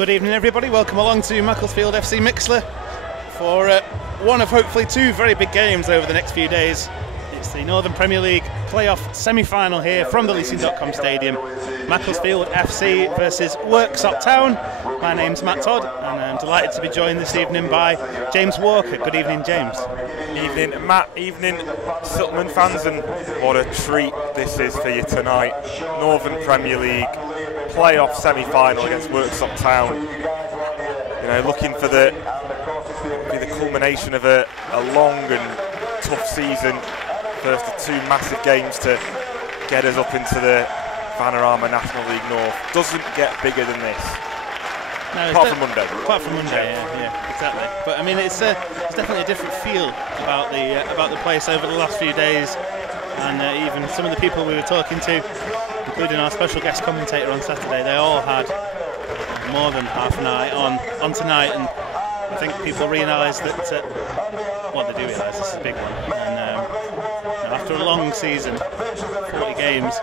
Good evening everybody, welcome along to Macclesfield FC Mixler for one of hopefully two very big games over the next few days. It's the Northern Premier League playoff semi-final here from the Leasing.com Stadium. Macclesfield FC versus Worksop Town. My name's Matt Todd and I'm delighted to be joined this evening by James Walker. Good evening, James. Evening, Matt. Evening, Silkmen fans, and what a treat this is for you tonight. Northern Premier League playoff semi-final against Worksop Town. You know, looking for the culmination of a long and tough season. First of two massive games to get us up into the Panorama National League North. Doesn't get bigger than this. No, apart from Monday. Apart from Monday, yeah, exactly. But I mean, it's definitely a different feel about the place over the last few days, and even some of the people we were talking to, including our special guest commentator on Saturday, they all had more than half an eye on tonight, and I think people realise that, well, they do realise this is a big one, and after a long season, 40 games,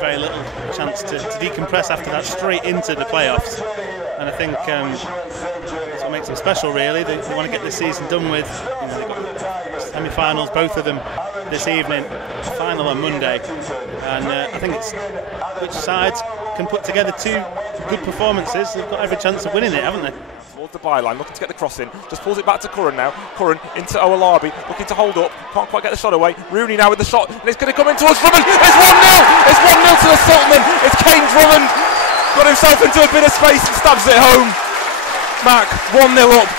very little chance to decompress after that straight into the playoffs, and I think that's what makes them special really. They want to get this season done with. You know, they've got semi-finals, both of them this evening, final on Monday, and I think it's which sides can put together two good performances. They've got every chance of winning it, haven't they? Towards the byline, looking to get the cross in, just pulls it back to Curran now. Curran into Owolabi, looking to hold up, can't quite get the shot away. Rooney now with the shot, and it's going to come in towards Drummond. It's 1-0! It's 1-0 to the Silkmen. It's Kane Drummond, got himself into a bit of space and stabs it home. Mac, 1-0 up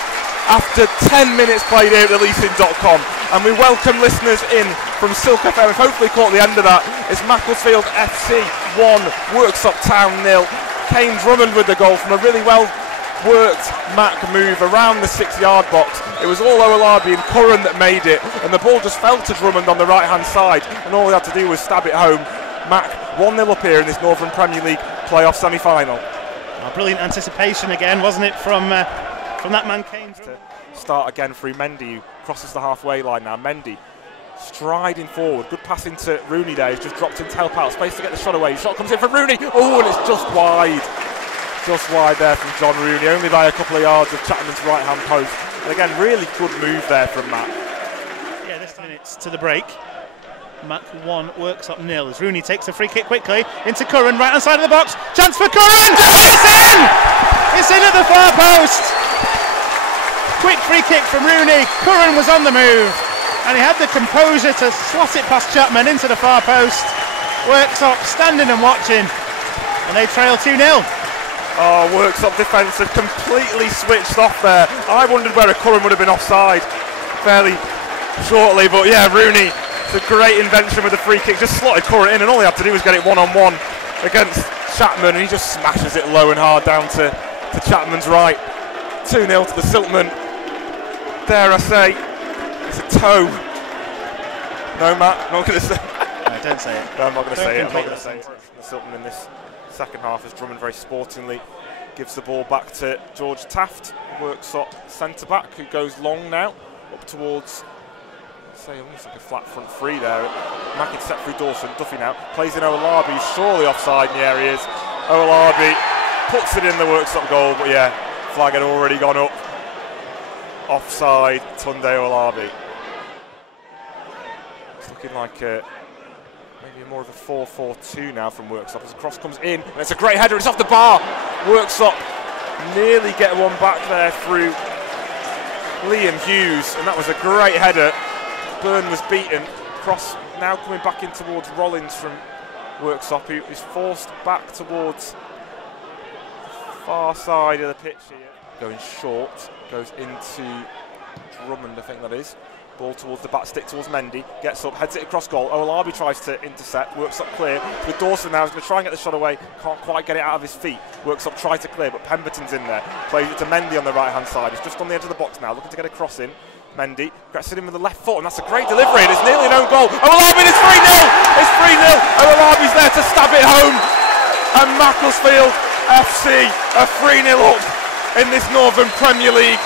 after 10 minutes played here at the Leasing.com. And we welcome listeners in from Silk FM, hopefully caught the end of that. It's Macclesfield FC 1, Worksop Town 0. Kane Drummond with the goal from a really well worked Mac move around the 6-yard box. It was all Owolabi and Curran that made it, and the ball just fell to Drummond on the right hand side, and all he had to do was stab it home. Mac 1-0 up here in this Northern Premier League playoff semi-final. Oh, brilliant anticipation again, wasn't it, from that man Kane. To start again through Mendy, who crosses the halfway line now. Mendy striding forward, good pass into Rooney there, he's just dropped in to help out, space to get the shot away. Shot comes in from Rooney, oh, and it's just wide. Just wide there from John Rooney, only by a couple of yards of Chapman's right hand post. And again, really good move there from Matt. Yeah, this minutes to the break. Mac 1, Worksop 0 as Rooney takes a free kick quickly into Curran, right hand side of the box. Chance for Curran! It's in! It's in at the far post! Quick free kick from Rooney. Curran was on the move, and he had the composure to slot it past Chapman into the far post. Worksop standing and watching, and they trail 2-0. Oh, Worksop defence had completely switched off there. I wondered whether Curran would have been offside fairly shortly, but yeah, Rooney, it's a great invention with the free kick, just slotted Curran in, and all he had to do was get it one-on-one against Chapman, and he just smashes it low and hard down to Chapman's right. 2-0 to the Silkmen. Dare I say, it's a toe. No, Matt, I'm not going to say No, don't say it. No, I'm not going to say it. I'm not going to say say it. The Silkmen in this second half as Drummond very sportingly gives the ball back to George Taft, Worksop centre-back, who goes long now, up towards, say, almost like a flat front three there. Mackett set through Dawson, Duffy now, plays in Owolabi, surely offside in the areas. Owolabi puts it in the Worksop goal, but yeah, flag had already gone up. Offside, Tunde Owolabi. It's looking like maybe more of a 4-4-2 now from Worksop as the cross comes in, and it's a great header, it's off the bar. Worksop nearly get one back there through Liam Hughes, and that was a great header. Byrne was beaten. Cross now coming back in towards Rollins from Worksop, who is forced back towards the far side of the pitch here. Going short, goes into Drummond, I think that is. Ball towards the back stick towards Mendy, gets up, heads it across goal. Owolabi tries to intercept, Worksop clear. With Dawson now, he's going to try and get the shot away, can't quite get it out of his feet. Worksop tries to clear, but Pemberton's in there. Plays it to Mendy on the right hand side. He's just on the edge of the box now, looking to get a cross in. Mendy gets it in with the left foot, and that's a great delivery, and it's nearly an own goal. Owolabi, it's 3-0! It's 3-0! Owolabi's there to stab it home, and Macclesfield FC are 3-0 up in this Northern Premier League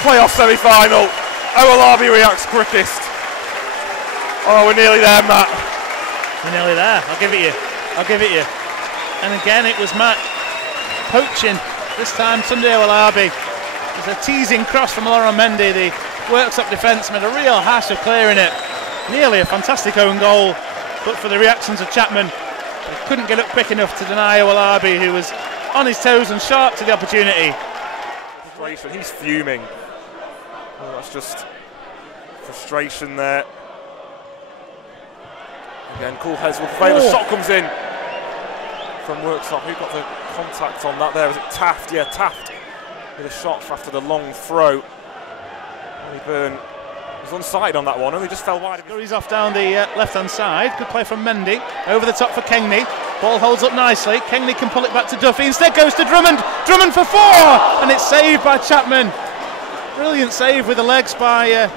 playoff semi-final. Owolabi reacts quickest. Oh, we're nearly there, Matt. We're nearly there. I'll give it you. And again, it was Matt poaching. This time Sunday Owalabi. There's a teasing cross from Laurent Mendy. The Worksop defence made a real hash of clearing it. Nearly a fantastic own goal, but for the reactions of Chapman, he couldn't get up quick enough to deny Owalabi, who was on his toes and sharp to the opportunity. He's fuming. Well, that's just frustration there. Again, cool heads will fail. The shot comes in from Worksop. Who got the contact on that there? Was it Taft? Yeah, Taft with a shot after the long throw. Ollie Byrne was unsighted on that one, and he just fell wide. He's off down the left-hand side. Good play from Mendy. Over the top for Kengney. Ball holds up nicely. Kengney can pull it back to Duffy. Instead goes to Drummond. Drummond for 4, and it's saved by Chapman. Brilliant save with the legs by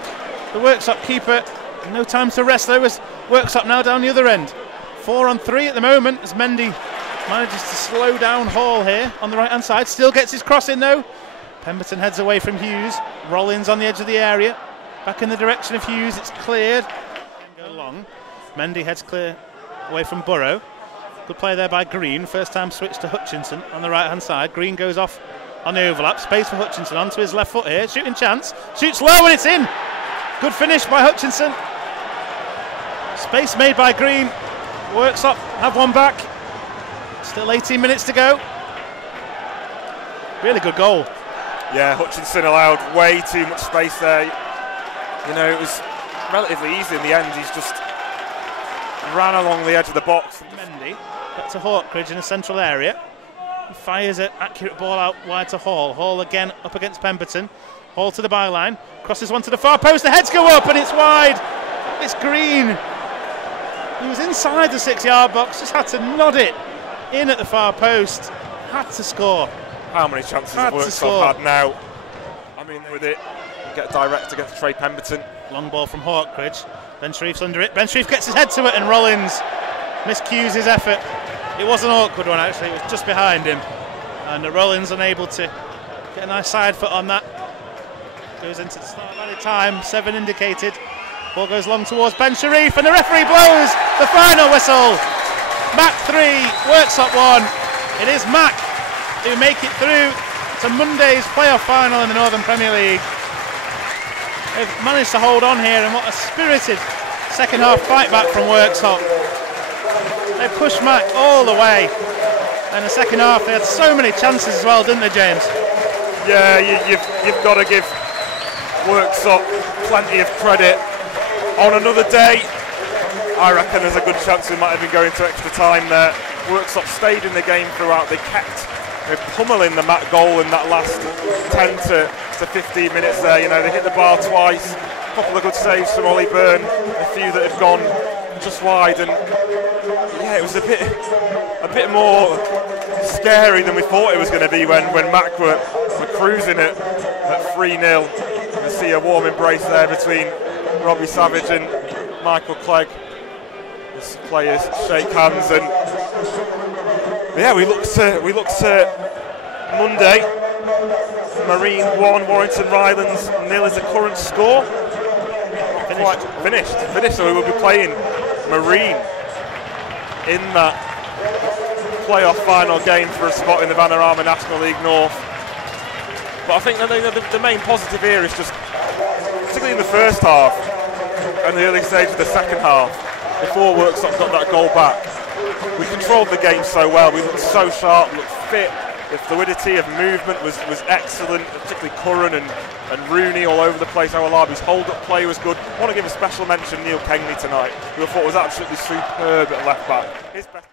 the Worksop keeper. No time to rest though, as Worksop now down the other end. 4 on 3 at the moment as Mendy manages to slow down Hall here on the right hand side. Still gets his cross in though. Pemberton heads away from Hughes. Rollins on the edge of the area. Back in the direction of Hughes, it's cleared. Go long. Mendy heads clear away from Burrow. Good play there by Green. First time switch to Hutchinson on the right hand side. Green goes off on the overlap. Space for Hutchinson onto his left foot here. Shooting chance. Shoots low and it's in. Good finish by Hutchinson. Space made by Green. Worksop have one back. Still 18 minutes to go. Really good goal. Yeah, Hutchinson allowed way too much space there. You know, it was relatively easy in the end. He's just ran along the edge of the box. Mendy back to Hawkridge in a central area. He fires an accurate ball out wide to Hall. Hall again up against Pemberton. Hall to the byline. Crosses one to the far post. The heads go up and it's wide. It's Green. He was inside the 6-yard box. Just had to nod it in at the far post. Had to score. How many chances have Worksop had now? I mean, with it, get direct against Trey Pemberton. Long ball from Hawkridge. Ben Shreef's under it. Ben Shreef gets his head to it and Rollins miscues his effort. It was an awkward one actually, it was just behind him. And Rollins unable to get a nice side foot on that. Goes into the start of added time, 7 indicated. Ball goes long towards Ben Shreef and the referee blows the final whistle. Mac 3, Worksop 1. It is Mac who make it through to Monday's playoff final in the Northern Premier League. They've managed to hold on here, and what a spirited second half fight back from Worksop. They pushed Mac all the way. And the second half, they had so many chances as well, didn't they, James? Yeah, you've got to give Worksop plenty of credit. On another day, I reckon there's a good chance we might have been going to extra time there. Worksop stayed in the game throughout. They kept pummeling the Mac goal in that last 10 to 15 minutes there. You know, they hit the bar twice, a couple of good saves from Ollie Byrne, a few that had gone just wide, and yeah, it was a bit more scary than we thought it was going to be when Mac were cruising it at 3-0. You see a warm embrace there between Robbie Savage and Michael Clegg as players shake hands, and yeah, we look to Monday. Marine 1, Warrington Rylands 0 is the current score. Finished. So we will be playing Marine in that playoff final game for a spot in the Vanarama National League North. But I think the main positive here is just, particularly in the first half and the early stage of the second half, before Worksop got that goal back, we controlled the game so well. We looked so sharp, looked fit. The fluidity of movement was excellent, particularly Curran and Rooney all over the place. Owalabi's hold-up play was good. I want to give a special mention to Neil Kengley tonight, who I thought was absolutely superb at left back. His best